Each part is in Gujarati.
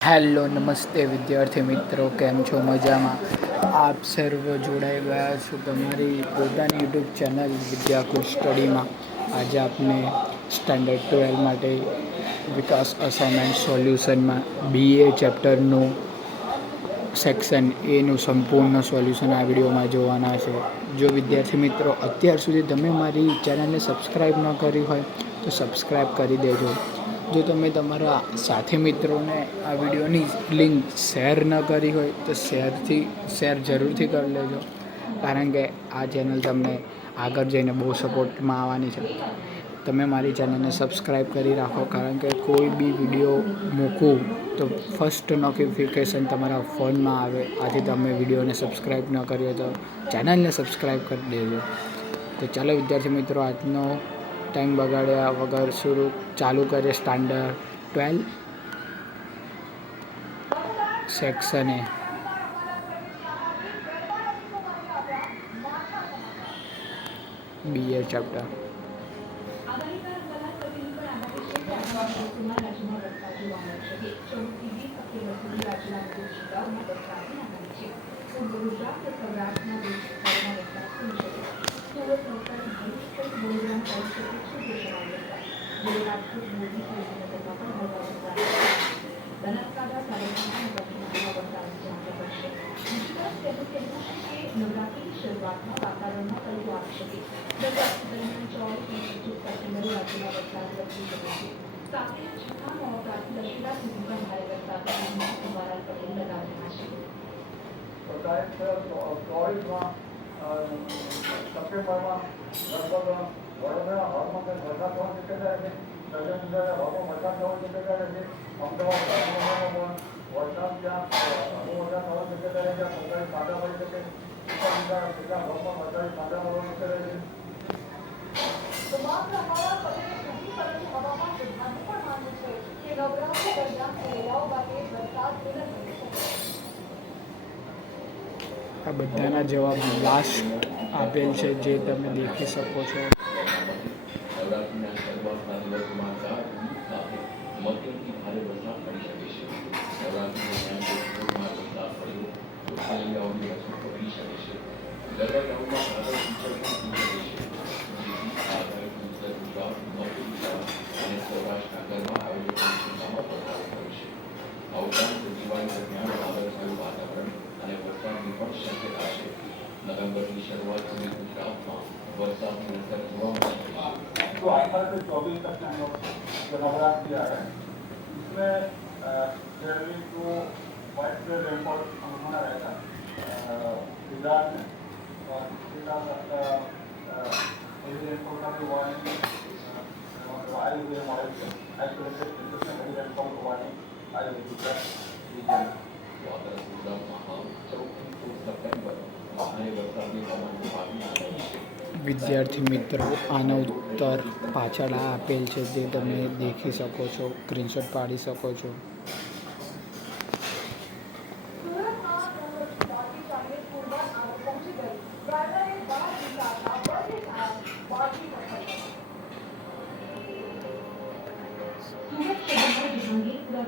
હેલો નમસ્તે વિદ્યાર્થી મિત્રો, કેમ છો? મજામાં? આપ સર્વ જોડાઈ ગયા છો તમારી પોતાની યુટ્યુબ ચેનલ વિદ્યાકુલ સ્ટડીમાં. આજે આપણે સ્ટાન્ડર્ડ 12 માટે વિકાસ અસાઇનમેન્ટ સોલ્યુશનમાં BA ચેપ્ટરનું સેક્શન એનું સંપૂર્ણ સોલ્યુશન આ વિડીયોમાં જોવાના છે. જો વિદ્યાર્થી મિત્રો અત્યાર સુધી તમે મારી ચેનલને સબસ્ક્રાઈબ ન કરી હોય તો સબસ્ક્રાઈબ કરી દેજો. જો તમે તમારા સાથી મિત્રોને આ વિડીયોની લિંક શેર ન કરી હોય તો શેર જરૂરથી કરી લેજો, કારણ કે આ ચેનલ તમને આગળ જઈને બહુ સપોર્ટમાં આવવાની છે. તમે મારી ચેનલને સબસ્ક્રાઈબ કરી રાખો, કારણ કે કોઈ બી વિડીયો મૂકું તો ફર્સ્ટ નોટિફિકેશન તમારા ફોનમાં આવે. આથી તમે વિડીયોને સબસ્ક્રાઈબ ન કરી હોય તો ચેનલને સબસ્ક્રાઈબ કરી દેજો. તો ચાલો વિદ્યાર્થી મિત્રો, આજનો ટાઈમ બગાડ્યા વગર ચાલુ કરીએ standard 12 section A. BA chapter. સપ્ટેમ્બરમાં લગભગ વડોદરા હવામાન વરસાદ થવાની શક્યતા છે. દરિયા હવામાં વરસાદ થવાની શક્યતા છે. અમદાવાદ રાજ્યમાં વરસાદ ત્યાં વરસાદ થવાની શક્યતા છે. ત્યાં સરકારી સાંધા પડી શકે. કેટલા હવામાં સરકારી સાંધા પડવાની શક્યતા છે. આ બધાના જવાબ લાસ્ટ આપેલ છે, જે તમે દેખી શકો છો. નવેમ્બરની શરૂઆતથી ગુજરાતમાં વરસાદની અસર જોવા મળી. तो आज तक 24 तक जो नवरात्रि आ रहा है, इसमें जनरली जो वाइड रेनफॉल होना रहता है गुजरात में, और इसके साथ हेवी रेनफॉल का भी वार्निंग आई हुई है. मॉडल से आइसोलेटेड प्लेसेस में हेवी रेनफॉल की वार्निंग आई हुई गुजरात रीजन में. ગુજરાતમાં 14 સપ્ટેમ્બર અને વરસાદની હવામાન વિભાગની આગાહી છે. વિદ્યાર્થી મિત્રો, આનો ઉત્તર પાછળ આપેલ છે, જે તમે દેખી શકો છો, સ્ક્રીનશોટ પાડી શકો છો.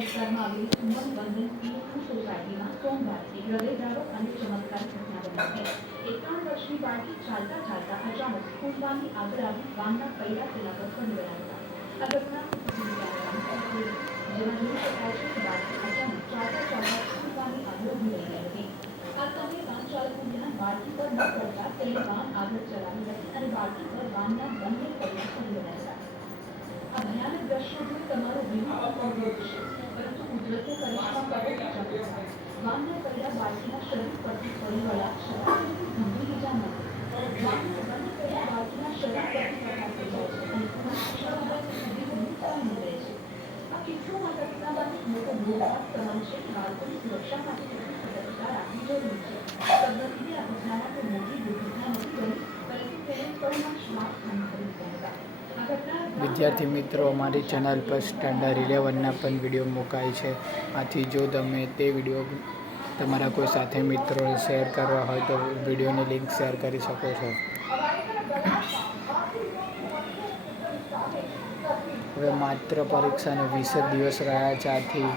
વિસ્તારમાં આવેલી સુમન બંધન પીએમ સોસાયટીમાં સોમવારે હૃદયદ્રાવક અને ચમત્કાર ઘટના બની હતી. 3 વર્ષની બાળકી ચાલતા ચાલતા અચાનક કૂદવાની આગળ આવી વાનના પૈડા તેના પર પડી ગયા હતા. આ ઘટના જેમાં જોઈ શકાય છે કે બાળકી અચાનક ચાલતા ચાલતા કૂદવાની આગળ ઉભી રહી હતી. આ સમયે વાન ચાલકનું ધ્યાન બાળકી પર ન પડતા તેણે વાન આગળ ચલાવી હતી અને બાળકી પર વાનના બંને પૈડા પડી ગયા હતા. આ ભયાનક દ્રશ્યો જોઈ તમારો વિવાહ છે, પરંતુ કુદરતે કરિશ્મા કર્યો. વાનના પૈડા બાળકીના શરીર પરથી પડી વળ્યા છતાં ગંભીર ઇજા ન થઈ. વાનના બંને પૈડા બાળકીના શરીર પરથી પસાર થઈ જાય છે અને પુનઃ સુધી ચાલી રહે છે. આ કિસ્સો માટે ઘટનામાંથી મોટો બોધપાઠ સમાન છે કે બાળકોની સુરક્ષા માટે કેટલી સતર્કતા રાખવી જરૂરી છે. સદનસીબે આ ઘટનામાં કોઈ મોટી દુર્ઘટના નથી બની, પરંતુ તેને પરિણામ શ્વાસ ખાન કરી ગયા હતા. વિદ્યાર્થી મિત્રો, અમારી ચેનલ પર સ્ટાન્ડર્ડ 11ના પણ વિડીયો મુકાય છે. આથી જો તમે તે વિડીયો તમારા કોઈ સાથે મિત્રોને શેર કરવા હોય તો વિડીયોની લિંક શેર કરી શકો છો. હવે માત્ર પરીક્ષાને 20 જ દિવસ રહ્યા છે. આથી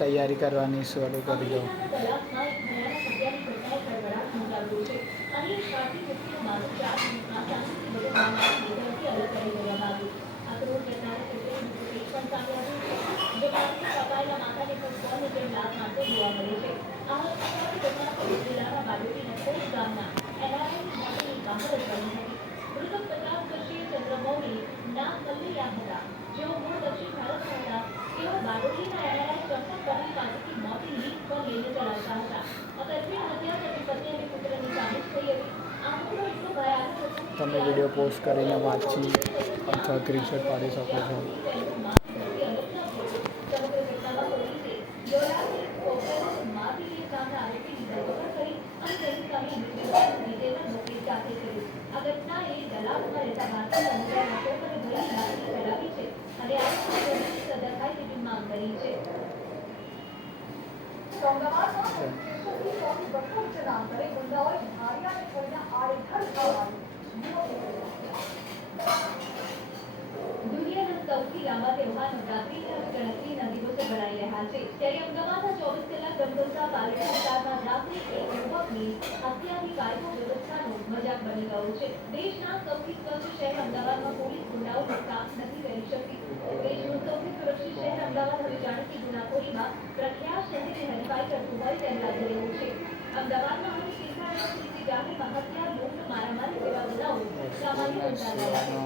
તૈયારી કરવાની શરૂ કરી દો. અમેરિકાના દલાલમાં એક ભયાનક હત્યાની ઘટનાએ ખળભળાટ મચાવ્યો છે. અહીં એક ભારતીય વ્યક્તિનો માત્ર 4 દિવસમાં 40થી વધુ મામલાની નેટવર્કથી અલગ કરી દેવામાં આવ્યો. આ ક્રૂર ઘટનાને સીસીટીવી ફૂટેજ પણ સામે આવ્યું છે. જેમાં કપાયેલા માથાને પણ કોણની જેમ લાત મારતો જોવા મળે છે. આ હત્યાની ઘટના પોલીસ જિલ્લાના બારડોલીના કોટ ગામના NRI મોટેની બહાર જ બની હતી. મૃતક 50 વર્ષીય ચંદ્રમૌલી નામ મલ્લૈયા હતા, જેઓ મૂળ દક્ષિણ ભારતના હતા. તેઓ બારડોલીના NRI ચંપક પટેલ પાસેથી મોટી લીઝ પર લઈને ચલાવતા હતા. આ દરમિયાન હત્યા તેની પત્ની અને પુત્રની સામે જ થઈ હતી. આ હુમલો એટલો ભયાનક હતો કે તમે વિડીયો પોસ્ટ કરીને વાંચી અથવા સ્ક્રીનશોટ પાડી શકો છો. સમગ્ર ઘટનામાં પોલીસે જોડાયેલી કોકરેને મારી લે સામે આરોપીની ધરપકડ કરી અને તેની સામે ઇન્વેસ્ટિગેશન ડિટેલમાં નોટિસ દાખલ કરી. આ ઘટનાએ દલાલમાં રહેતા ભારતીય સમુદાયમાં શોક અને ભયની લાગણી ફેલાવી છે અને આરોપીની સજા થાય તેવી માંગ કરી છે. દુનિયાના સૌથી લાંબા તહેવાર નવરાત્રીના ગણતરીના દિવસો ગણાઈ રહ્યા છે. ત્યારે અમદાવાદના 24 કલાક ગણગોસા પાલડી વિસ્તારમાં રાત્રે એક યુવકની હત્યાની કાયદો વ્યવસ્થાનો મજાક બની ગયો છે. દેશના સૌથી સ્વચ્છ શહેર અમદાવાદમાં પોલીસ ગુંડાઓને કામ નથી કરી શકતી. દેશનું સૌથી સુરક્ષિત શહેર અમદાવાદ હવે જાણે કે ગુનાખોરીમાં પ્રખ્યાત શહેરને હરીફાઈ કરતું હોય તેમ લાગી રહ્યું છે. અમદાવાદમાં હવે શિક્ષણ જાહેરમાં હત્યા, લૂંટ, મારામારી જેવા બનાવો સામાન્ય બનતા રહ્યા છે.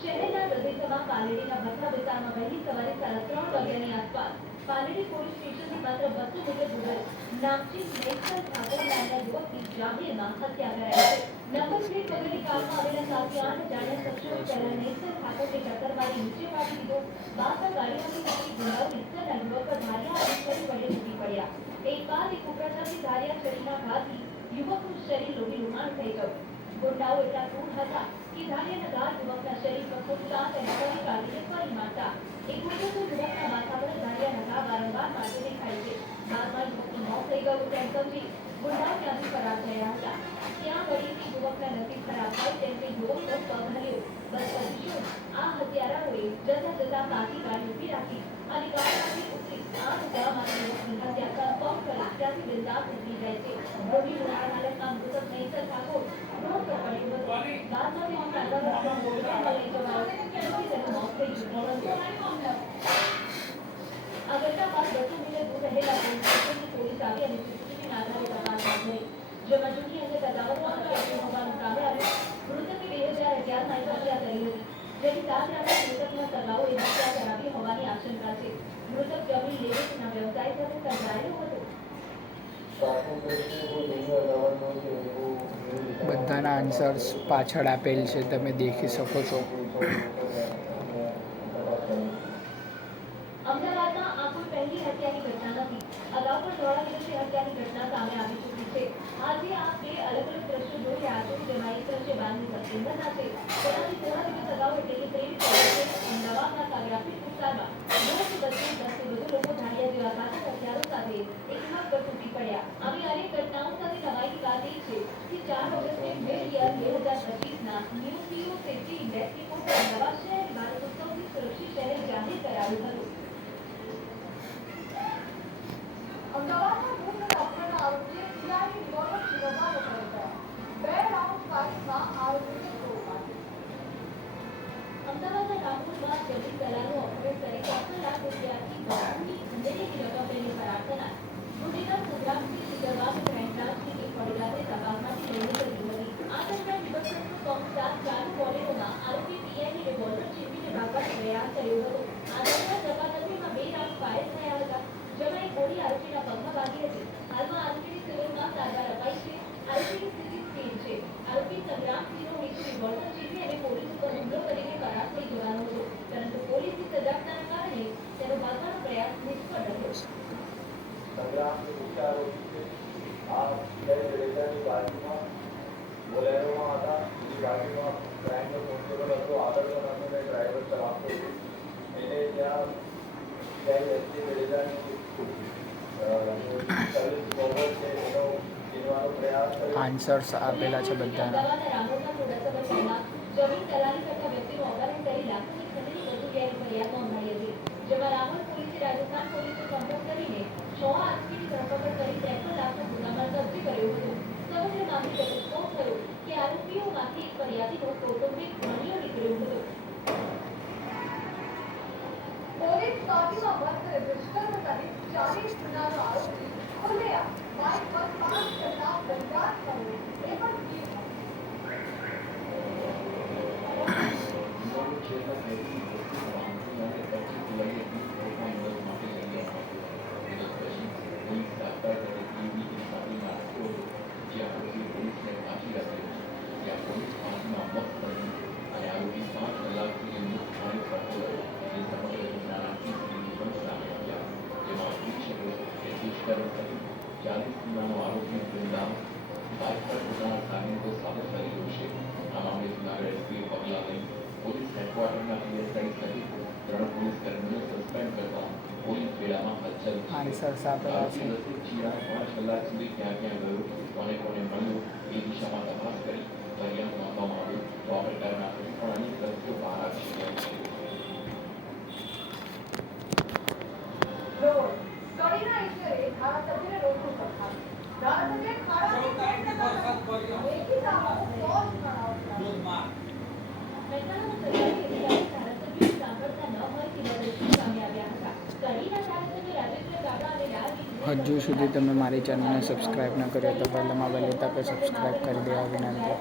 શહેરના હૃદયસભા પાલડીના ભથ્થા વિસ્તારમાં વહેલી સવારે 3:30 વાગ્યાની આસપાસ પાલડી પોલીસ સ્ટેશનથી માત્ર 200 મીટર દૂર નામચીન નેશનલ ઠાકોર નામના યુવકની જાહેરમાં હત્યા કરાઈ છે. નંબર પ્લેટ વગરની કારમાં આવેલા 7 થી 8 જાણ્યા શખ્સોએ પહેલા નેશનલ ઠાકોરને ટક્કર મારી નીચે પાડી દીધો. બાદમાં ગાડીમાંથી નીકળી ગુંડાઓ રિક્ષાના યુવક પર ધારિયા અને છરી વડે તૂટી પડ્યા. એક બાદ એક ઉપરથી ધારિયા છરીના ઘાથી યુવકનું શરીર લોહીલુહાણ થઈ ગયું. ગુંડાઓ એટલા ક્રૂર હતા કે ધારિયાના ઘા યુવકના શરીર પર ફૂટતા તેને ફરી કાઢીને ફરી મારતા. એક વખત તો યુવકના માથા પર ધારિયાના ઘા વારંવાર મારતે દેખાય છે. બાદમાં યુવકનું મોત થઈ ગયું તેમ સમજી ગુંડાઓ ત્યાંથી ફરાર થયા હતા. ત્યાં વળીથી યુવકના નસીબ ખરાબ થાય તેમ તે યુવકનો પગ હલ્યો. બસ પછી શું? આ હત્યારાઓએ જતા જતા કાચી ગાડી ઊભી રાખી અને ગાડીમાંથી ઉતરી 8 ગામમાંથી યુવકની હત્યા કન્ફર્મ કરી ત્યાંથી બિંદાસ નીકળી જાય છે. રોગી લોહાણ હાલતમાં મૃતક નૈસર ઠાકોર રોડ પર પડ્યો હતો. બાદમાં તેનું સારવાર હોસ્પિટલમાં લઈ જવાયો, જેથી તેનું મોત થઈ ગયું હતું. આ ઘટના બાદ 200 મીટર દૂર રહેલા પોલીસ સ્ટેશનની પોલીસ આવી અને સીસીટીવીના આધારે તપાસ હાથ ધરી. જેમાં જૂની અંગે કદાવતમાં હત્યા હોવાનું સામે આવ્યું. મૃતકે 2011માં એક હત્યા કરી હતી, જેની સાત રાત્રે મૃતકના સગાઓએ હત્યા કરાવી હોવાની આશંકા છે. મૃતક જમીન લેવેચના વ્યવસાય સાથે સંકળાયેલો હતો. બધાના આન્સર્સ પાછળ આપેલ છે, તમે દેખી શકો છો. અમદાવાદમાં આ કોઈ પહેલી હત્યાની ઘટના નથી. અગાઉ પણ થોડા દિવસે હત્યાની ઘટના સામે આવી ચૂકી છે. આજે આપ બે અલગ અલગ દ્રશ્યો જોઈ રહ્યા છો, જેમાં એક દ્રશ્ય 12મી સપ્ટેમ્બરના છે. તેનાથી થોડા દિવસ અગાઉ એટલે કે 23 તારીખે અમદાવાદના કાગરાપીર વિસ્તારમાં રોડ વચ્ચે 10 થી વધુ લોકો ધારિયા જેવા ઘાતક હથિયારો સાથે એક ટ્રક પર તૂટી પડ્યા. આવી અનેક ઘટનાઓ સાથે નવાઈની વાત એ છે કે 4 ઓગસ્ટે મિડ યર 2025ના ન્યૂ પીઓ સેફ્ટી ઇન્ડેક્સ રિપોર્ટે અમદાવાદ શહેર ભારતનું સૌથી સુરક્ષિત શહેર જાહેર કરાયું હતું. અમદાવાદમાં ભૂખ ડોક્ટરના આરોપીએ પીઆઈની રિવોલ્વર છીનવવાનો પ્રયત્ન. 2 રાઉન્ડ ફાયરિંગમાં આરોપીને ગોળી વાગી. અમદાવાદના રામપુરમાં જમીન દલાલનું ઓપરેટ કરી 7 લાખ રૂપિયાથી વધુની અંદરની રકમ લઈને ફરાર થનાર ગુનેગાર સંગ્રામસિંહ સિકરવાદ ક્રાઇમ બ્રાન્ચની એક વડોદરાની તપાસમાંથી લઈને કરી હતી. આ દરમિયાન રિવર્સનું પંપ 7 ચાલુ બોલેરોમાં આરોપી પીઆઈની રિવોલ્વર છીનવીને ભાગવાનો પ્રયાસ કર્યો હતો. આ દરમિયાન ધપાધપીમાં 2 રાઉન્ડ ફાયર થયા હતા, જેમાં એક ગોળી આરોપીના પગમાં વાગી હતી. હાલમાં આરોપીની સિવિલમાં સારવાર અપાઈ છે. આરોપીની સ્થિતિ સ્થિર છે. આરોપી સંગ્રામસિંહનો હેતુ રિવોલ્વર છીનવી અને પોલીસ ઉપર હુમલો કરીને ફરાર થઈ જવાનો હતો, પરંતુ પોલીસની સજાગતાના કારણે તેનો ભાગવાનો પ્રયાસ નિષ્ફળ રહ્યો. સંગ્રામસિંહ મુખ્ય આરોપી છે. આ પીઆઈ જડેજાની બાજુમાં બોલેરોમાં હતા. એની બાજુમાં ક્રાઇમનો કોન્સ્ટેબલ હતો, આગળ પણ હતો ને ડ્રાઈવર ચલાવતો હતો. એને ત્યાં પીઆઈ એસટી જડેજાની સર્વિસ ફોરવર્ડ છે એનો છીનવાનો પ્રયાસ કર્યો. આન્સર્સ આપેલા છે બધાના. અમદાવાદના રામોલમાં થોડા સમય પહેલા જમીન દલાલી કરતા વ્યક્તિનું અપહરણ કરી લાખોની ખંડની વધુ ગેરફરિયાદ નોંધાઈ હતી, જેમાં રામોલ પોલીસે રાજસ્થાન પોલીસે સંપર્ક કરીને 6 આરોપીની ધરપકડ કરી સેંકડો લાખનો મુદ્દામાલ કબજે કર્યો હતો. સમગ્ર મામલે વિસ્ફોટ થયો કે આરોપીઓમાંથી ફરિયાદીનો કૌટુંબિક ભાણિયો નીકળ્યો હતો. પોલીસ પાર્ટીમાં બંધ દુષ્કર્મ કરી 40 ગુનાનો આરોપી ખુલ્લેઆમ બાઇક પર 5 કલાક દંડાત કર્યો એ પણ જીવ છેલ્લા 33 વર્ષથી વાહનથી અને 25 જુલાઈએ કોર્ટમાં મદદ માટે લઈ જવામાં આવ્યો. પછી પોલીસ તાત્કાલિક તરીકે પાર્ટીમાં રાખ્યો હતો, જ્યાં પછી પોલીસને ફાંસી રાખ્યો છે. ત્યાં પોલીસ ફાંસીમાં મત કરી અને આરોપી 5 કલાકથી એમનું સ્થાનિક ફરતો રહ્યો. એ સમગ્ર ઘટનાના 30 પણ સામે આવ્યા, જેમાં જોઈ શકો કે દુષ્કર્મ કરી 40 ગુનાનો આરોપી વૃંદાવન બાઇક પર પોતાના સાગરીતો સાથે ફરી રહ્યો છે. આ મામલે જુનાગઢ એસપીએ પગલાં લઈ પોલીસ હેડક્વાર્ટરના પીએસઆઈ સહિત 3 પોલીસ કર્મીઓને સસ્પેન્ડ કરતા પોલીસ બેડામાં હલચલ છે. આન્સર્સ આપેલા છે. આરોપી રસિક ચિરાગ 5 કલાક સુધી ક્યાં ક્યાં ગયો, કોને કોને મળ્યો એ દિશામાં તપાસ કરી ફરિયાદ નોંધવામાં આવ્યો. તો આ પ્રકારના પણ અનેક તથ્યો બહાર આવી શક્યા છે. રોડ કડીના ઈશ્વરે ધારાસભ્યને રોકવું પડખાયું. ધારાસભ્ય ખાડાની પેટ એકી સામો 100 ગણાવતા મહેસાણામાં સરકારી અધિકારી ધારાસભ્યોની સાંભળતા ન હોય તેવા દ્રશ્યો સામે આવ્યા હતા. કડીના ધારાસભ્ય રાજેન્દ્ર કાકા અને ડાયાબિટીસ હજુ સુધી તમે મારી ચેનલને સબસ્ક્રાઈબ ન કર્યો તો પહેલાં બેલ તકે સબસ્ક્રાઈબ કરી દેવા વિનંતી.